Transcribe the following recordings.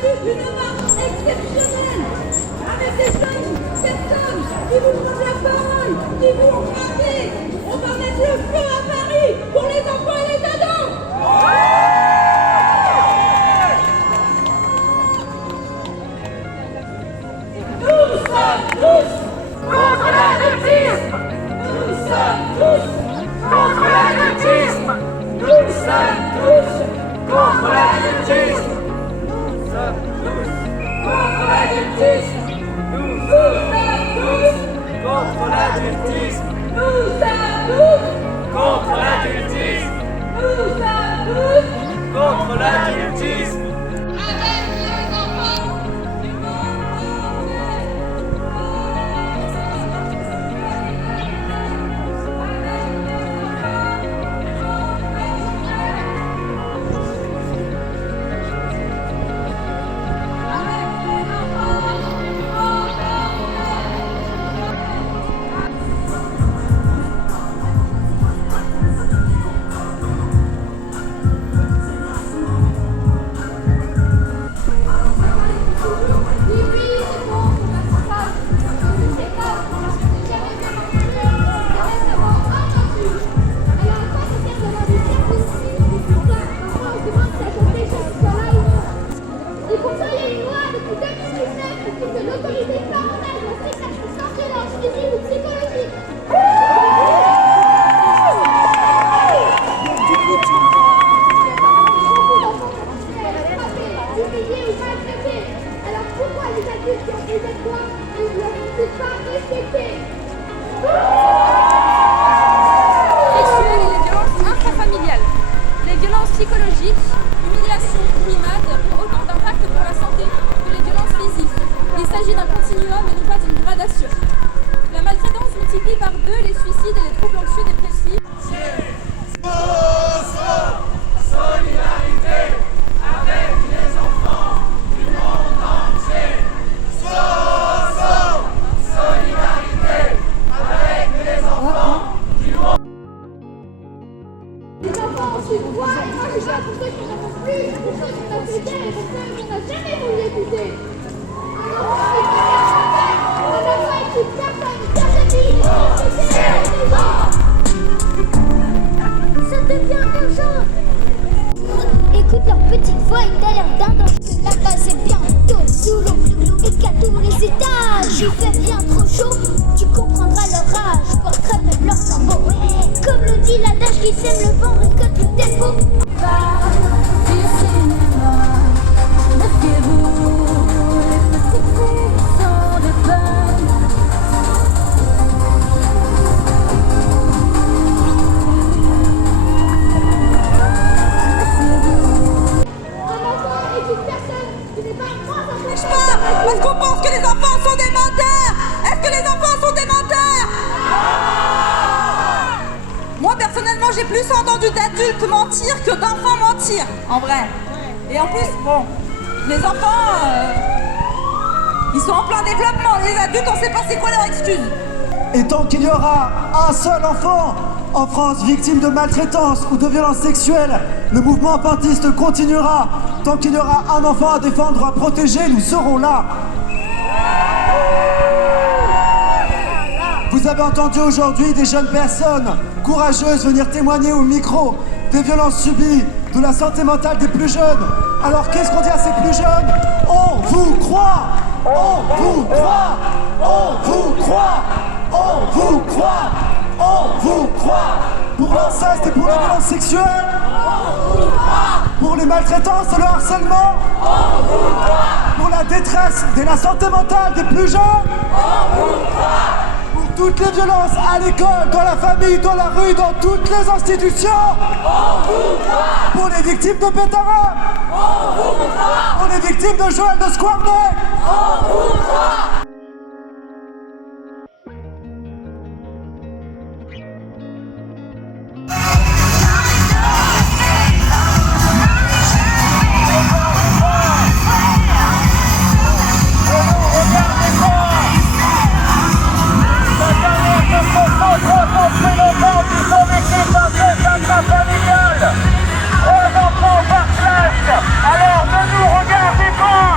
tenu une marche exceptionnelle avec des jeunes personnes qui vous prennent la parole, qui vous ont frappé. On va mettre le feu à Paris pour les enfants et les ados. Nous sommes tous contre l'adultisme. Nous sommes tous contre l'adultisme. Nous sommes tous contre l'adultisme. Nous sommes tous contre l'adultisme. Nous sommes tous contre l'adultisme. Nous sommes tous contre l'adultisme. Nous sommes tous contre l'adultisme. Avec les enfants du monde entier. Psychologique, humiliation, brimade ont autant d'impact pour la santé que les violences physiques. Il s'agit d'un continuum et non pas d'une gradation. La maltraitance multiplie par 2 les suicides et les troubles anxieux dépressifs. Solidarité avec les enfants du monde entier. Solidarité avec les enfants du monde entier. Les enfants ont su quoi, et moi je suis là pour ceux qui n'en ont plus, pour ceux qui n'ont fait et pour ceux qui n'ont jamais voulu écouter. Un enfant écoute personne, ça devient urgent. Écoute leur petite voix et t'as l'air d'un danger. La base est bientôt sous l'eau et qu'à tous les étages il fait bien trop chaud. Tu comprendras leur rage, portera même leur flambeau. Comme le dit l'adage qui sème le vent récolte le défaut. Du cinéma, méfiez-vous, les petits filles sont des bonnes. Parce qu'on pense que les enfants sont des menteurs. Est-ce que les enfants sont des menteurs? Moi personnellement j'ai plus entendu d'adultes mentir que d'enfants mentir, en vrai. Et en plus, bon, les enfants, ils sont en plein développement. Les adultes, on sait pas c'est quoi leur excuse. Et tant qu'il y aura un seul enfant en France victime de maltraitance ou de violence sexuelle, le mouvement enfantiste continuera. Tant qu'il y aura un enfant à défendre ou à protéger, nous serons là. Vous avez entendu aujourd'hui des jeunes personnes courageuses venir témoigner au micro des violences subies, de la santé mentale des plus jeunes. Alors qu'est-ce qu'on dit à ces plus jeunes? On vous croit! On vous croit! On vous croit! On vous croit! On vous croit! Pour l'inceste et pour les violences sexuelles? On vous croit! Pour les maltraitances et le harcèlement? On vous croit! Pour la détresse et la santé mentale des plus jeunes? On vous croit! Pour toutes les violences à l'école, dans la famille, dans la rue, dans toutes les institutions? On vous croit! Pour les victimes de Pétara? On vous croit! Pour les victimes de Joël de Squarnet? On vous croit! Alors ne nous regardez pas!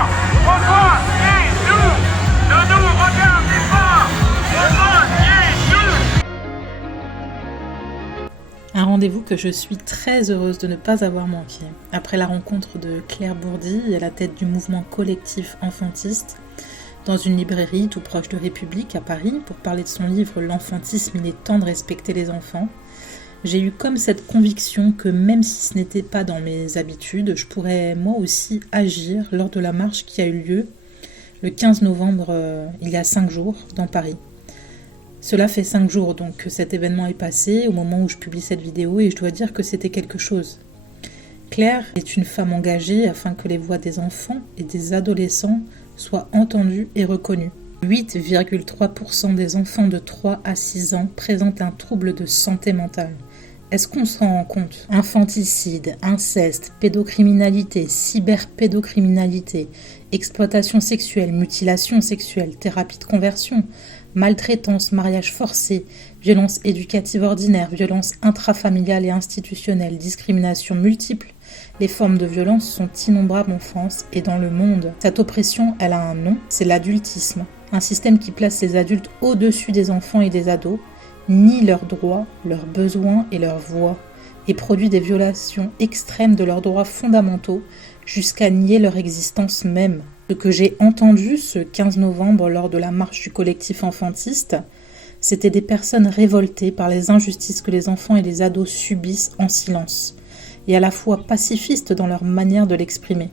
rendez-vous que je suis très heureuse de ne pas avoir manqué. Après la rencontre de Claire Bourdi, à la tête du mouvement collectif enfantiste, dans une librairie tout proche de République à Paris, pour parler de son livre « L'enfantisme, il est temps de respecter les enfants », j'ai eu comme cette conviction que même si ce n'était pas dans mes habitudes, je pourrais moi aussi agir lors de la marche qui a eu lieu le 15 novembre, il y a 5 jours, dans Paris. Cela fait 5 jours donc que cet événement est passé au moment où je publie cette vidéo et je dois dire que c'était quelque chose. Claire est une femme engagée afin que les voix des enfants et des adolescents soient entendues et reconnues. 8,3% des enfants de 3 à 6 ans présentent un trouble de santé mentale. Est-ce qu'on s'en rend compte ? Infanticide, inceste, pédocriminalité, cyberpédocriminalité, exploitation sexuelle, mutilation sexuelle, thérapie de conversion, maltraitance, mariage forcé, violence éducative ordinaire, violence intrafamiliale et institutionnelle, discrimination multiple. Les formes de violence sont innombrables en France et dans le monde. Cette oppression, elle a un nom, c'est l'adultisme. Un système qui place les adultes au-dessus des enfants et des ados, nie leurs droits, leurs besoins et leurs voix, et produit des violations extrêmes de leurs droits fondamentaux jusqu'à nier leur existence même. Ce que j'ai entendu ce 15 novembre lors de la marche du collectif enfantiste, c'était des personnes révoltées par les injustices que les enfants et les ados subissent en silence, et à la fois pacifistes dans leur manière de l'exprimer.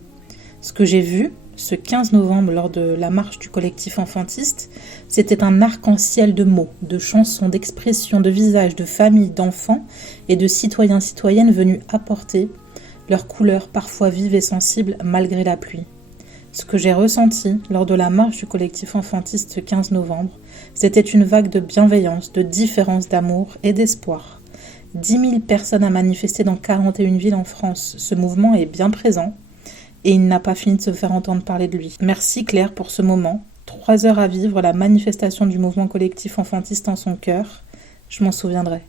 Ce que j'ai vu ce 15 novembre lors de la marche du collectif enfantiste, c'était un arc-en-ciel de mots, de chansons, d'expressions, de visages, de familles, d'enfants et de citoyens-citoyennes venus apporter leurs couleurs parfois vives et sensibles malgré la pluie. Ce que j'ai ressenti lors de la marche du collectif enfantiste ce 15 novembre, c'était une vague de bienveillance, de différence, d'amour et d'espoir. 10 000 personnes à manifester dans 41 villes en France. Ce mouvement est bien présent et il n'a pas fini de se faire entendre parler de lui. Merci Claire pour ce moment. 3 heures à vivre la manifestation du mouvement collectif enfantiste en son cœur. Je m'en souviendrai.